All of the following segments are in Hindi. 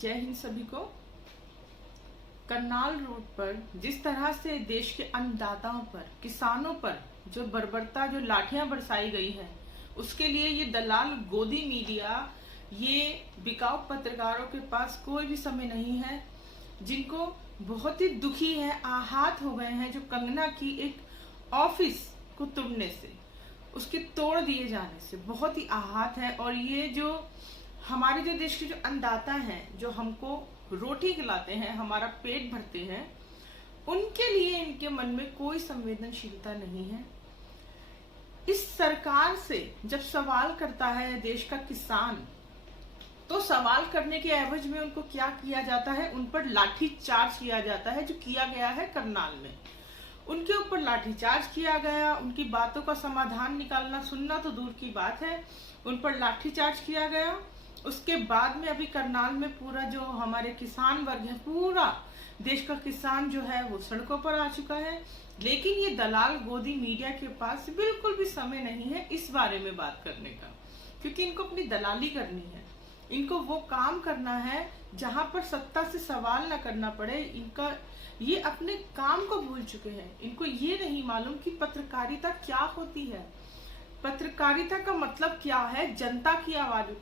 जय हिंद सभी को। करनाल रोड पर जिस तरह से देश के अन्नदाताओं पर, किसानों पर जो बर्बरता, जो लाठियां बरसाई गई है, उसके लिए ये दलाल गोदी मीडिया, ये बिकाऊ पत्रकारों के पास कोई भी समय नहीं है, जिनको बहुत ही दुखी है, आहत हो गए हैं, जो कंगना की एक ऑफिस को तोड़ने से, उसके तोड़ दिए जाने से बहुत ही आहत है। और ये जो हमारे जो देश के जो अन्नदाता हैं, जो हमको रोटी खिलाते हैं, हमारा पेट भरते हैं, उनके लिए इनके मन में कोई संवेदनशीलता नहीं है। इस सरकार से जब सवाल करता है देश का किसान, तो सवाल करने के एवज में उनको क्या किया जाता है? उन पर लाठी चार्ज किया जाता है, जो किया गया है करनाल में। उनके ऊपर लाठीचार्ज किया गया, उनकी बातों का समाधान निकालना, सुनना तो दूर की बात है, उन पर लाठीचार्ज किया गया। उसके बाद में अभी करनाल में पूरा जो हमारे किसान वर्ग है, पूरा देश का किसान जो है वो सड़कों पर आ चुका है। लेकिन ये दलाल गोदी मीडिया के पास बिल्कुल भी समय नहीं है इस बारे में बात करने का, क्योंकि इनको अपनी दलाली करनी है। इनको वो काम करना है जहां पर सत्ता से सवाल न करना पड़े। इनका ये अपने काम को भूल चुके हैं। इनको ये नहीं मालूम कि पत्रकारिता क्या होती है। पत्रकारिता का मतलब क्या है? जनता की आवाज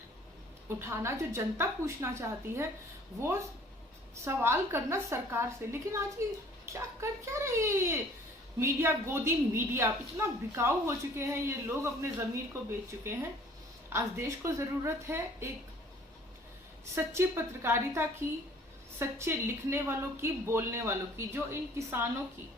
उठाना, जो जनता पूछना चाहती है वो सवाल करना सरकार से। लेकिन आज ये क्या रही है? ये मीडिया, गोदी मीडिया इतना बिकाऊ हो चुके हैं, ये लोग अपने जमीर को बेच चुके हैं। आज देश को जरूरत है एक सच्ची पत्रकारिता की, सच्चे लिखने वालों की, बोलने वालों की, जो इन किसानों की,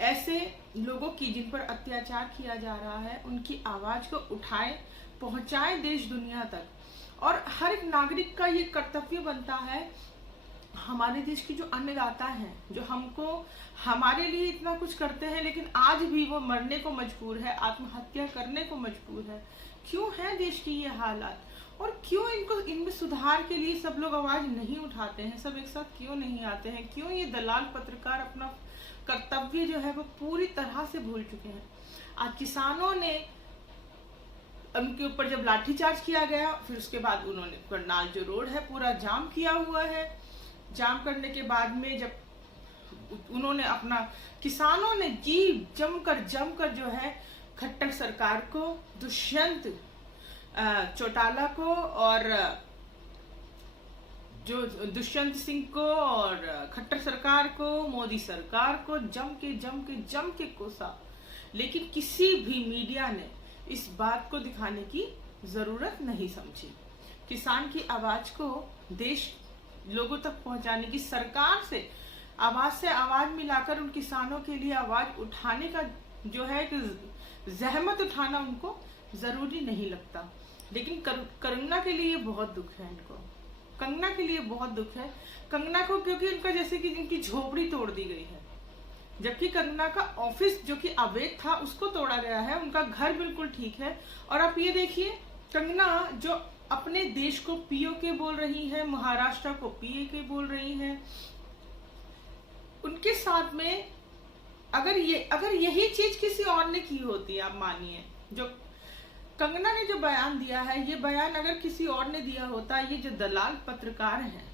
ऐसे लोगों की जिन पर अत्याचार किया जा रहा है, उनकी आवाज को उठाए, पहुंचाए देश दुनिया तक। और हर एक नागरिक का ये कर्तव्य बनता है, हमारे देश की जो अन्नदाता हैं, जो हमको हमारे लिए इतना कुछ करते हैं, लेकिन आज भी वो मरने को मजबूर है, आत्महत्या करने को मजबूर है। क्यों है देश की ये हालात? और क्यों इनमें सुधार के लिए सब लोग आवाज नहीं उठाते हैं? सब एक साथ क्यों नहीं आते हैं? क्यों ये दलाल पत्रकार अपना कर्तव्य जो है वो पूरी तरह से भूल चुके हैं? आज किसानों ने, उनके ऊपर जब लाठीचार्ज किया गया, फिर उसके बाद उन्होंने करनाल जो रोड है पूरा जाम किया हुआ है। जाम करने के बाद में जब उन्होंने अपना, किसानों ने जी जमकर जो है खट्टर सरकार को, दुष्यंत चौटाला को, और जो दुष्यंत सिंह को और खट्टर सरकार को, मोदी सरकार को जम के कोसा। लेकिन किसी भी मीडिया ने इस बात को दिखाने की जरूरत नहीं समझी। किसान की आवाज को देश लोगों तक पहुंचाने की, सरकार से आवाज मिलाकर उन किसानों के लिए आवाज उठाने का जो है कि जहमत उठाना उनको जरूरी नहीं लगता। लेकिन कंगना के लिए बहुत दुख है, इनको कंगना के लिए बहुत दुख है। कंगना को, क्योंकि उनका जैसे कि इनकी झोपड़ी तोड़ दी गई है, जबकि कंगना का ऑफिस जो कि अवैध था उसको तोड़ा गया है। उनका घर बिल्कुल ठीक है। और आप ये देखिए, कंगना जो अपने देश को पीओके बोल रही है, महाराष्ट्र को पीएके बोल रही है, उनके साथ में अगर यही चीज किसी और ने की होती, आप मानिए, जो कंगना ने जो बयान दिया है, ये बयान अगर किसी और ने दिया होता, ये जो दलाल पत्रकार हैं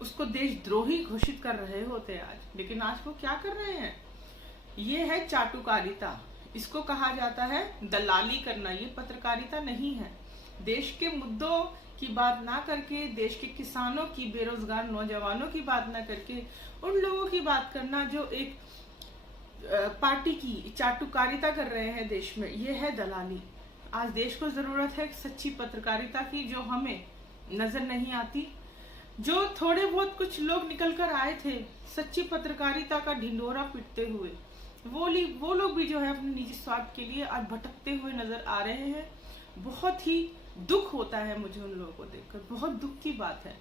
उसको देशद्रोही घोषित कर रहे होते आज। लेकिन आज वो क्या कर रहे हैं? ये है चाटुकारिता, इसको कहा जाता है दलाली करना। ये पत्रकारिता नहीं है। देश के मुद्दों की बात ना करके, देश के किसानों की, बेरोजगार नौजवानों की बात ना करके, उन लोगों की बात करना जो एक पार्टी की चाटुकारिता कर रहे हैं देश में, ये है दलाली। आज देश को जरूरत है सच्ची पत्रकारिता की, जो हमें नजर नहीं आती। जो थोड़े बहुत कुछ लोग निकल कर आए थे सच्ची पत्रकारिता का ढिंढोरा पीटते हुए, वो लोग भी जो है अपने निजी स्वार्थ के लिए आज भटकते हुए नजर आ रहे हैं। बहुत ही दुख होता है मुझे उन लोगों को देखकर, बहुत दुख की बात है।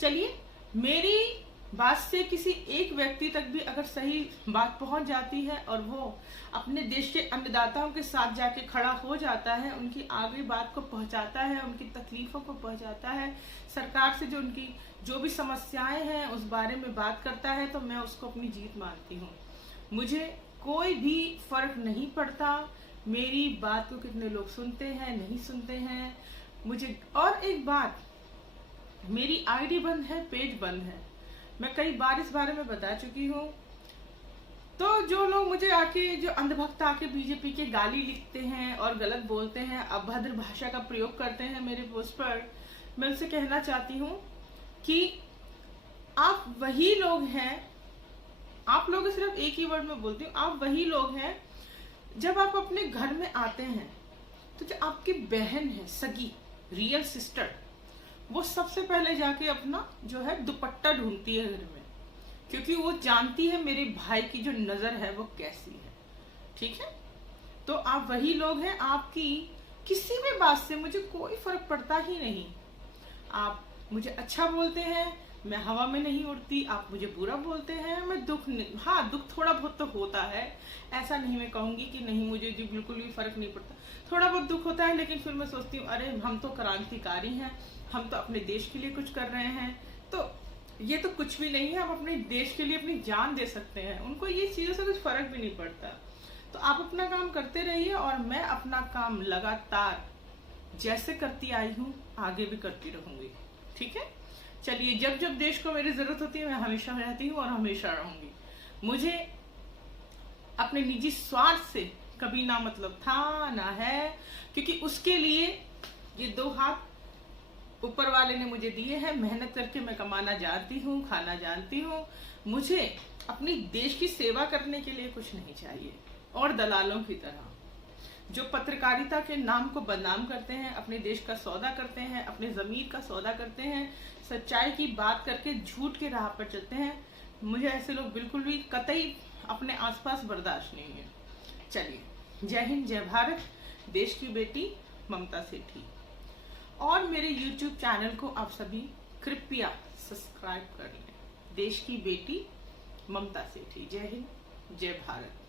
चलिए, मेरी बात से किसी एक व्यक्ति तक भी अगर सही बात पहुंच जाती है और वो अपने देश के अन्नदाताओं के साथ जाके खड़ा हो जाता है, उनकी आगे बात को पहुंचाता है, उनकी तकलीफों को पहुंचाता है, सरकार से जो उनकी जो भी समस्याएं हैं उस बारे में बात करता है, तो मैं उसको अपनी जीत मानती हूँ। मुझे कोई भी फर्क नहीं पड़ता मेरी बात को कितने लोग सुनते हैं, नहीं सुनते हैं मुझे। और एक बात, मेरी आईडी बंद है, पेज बंद है। मैं कई बार इस बारे में बता चुकी हूँ। तो जो लोग मुझे आके, जो अंधभक्त आके बीजेपी के गाली लिखते हैं और गलत बोलते हैं, अभद्र भाषा का प्रयोग करते हैं मेरे पोस्ट पर, मैं उनसे कहना चाहती हूँ कि आप वही लोग हैं, आप लोग सिर्फ एक ही वर्ड में बोलती हूँ, आप वही लोग हैं जब आप अपने घर में आते हैं तो जो आपकी बहन है, सगी रियल सिस्टर, वो सबसे पहले जाके अपना जो है दुपट्टा ढूंढती है घर में, क्योंकि वो जानती है मेरे भाई की जो नजर है वो कैसी है। ठीक है, तो आप वही लोग हैं। आपकी किसी भी बात से मुझे कोई फर्क पड़ता ही नहीं। आप मुझे अच्छा बोलते हैं, मैं हवा में नहीं उड़ती। आप मुझे बुरा बोलते हैं, मैं दुख थोड़ा बहुत तो होता है, ऐसा नहीं मैं कहूंगी कि नहीं, मुझे जी बिल्कुल भी फर्क नहीं पड़ता, थोड़ा बहुत दुख होता है। लेकिन फिर मैं सोचती हूँ अरे हम तो क्रांतिकारी हैं, हम तो अपने देश के लिए कुछ कर रहे हैं, तो ये तो कुछ भी नहीं है, हम अपने देश के लिए अपनी जान दे सकते हैं। उनको ये चीजों से कुछ फर्क भी नहीं पड़ता। तो आप अपना काम करते रहिए और मैं अपना काम लगातार जैसे करती आई हूँ आगे भी करती रहूंगी। ठीक है, चलिए, जब जब देश को मेरी जरूरत होती है मैं हमेशा रहती हूँ और हमेशा रहूंगी। मुझे अपने निजी स्वार्थ से कभी ना मतलब था ना है, क्योंकि उसके लिए ये 2 हाथ ऊपर वाले ने मुझे दिए हैं। मेहनत करके मैं कमाना जानती हूँ, खाना जानती हूँ। मुझे अपनी देश की सेवा करने के लिए कुछ नहीं चाहिए। और दलालों की तरह जो पत्रकारिता के नाम को बदनाम करते हैं, अपने देश का सौदा करते हैं, अपने जमीर का सौदा करते हैं, सच्चाई की बात करके झूठ के राह पर चलते हैं, मुझे ऐसे लोग बिल्कुल भी कतई अपने आसपास बर्दाश्त नहीं है। चलिए, जय हिंद, जय भारत, देश की बेटी ममता सेठी। और मेरे YouTube चैनल को आप सभी कृपया सब्सक्राइब कर लें। देश की बेटी ममता सेठी। जय हिंद, जय भारत।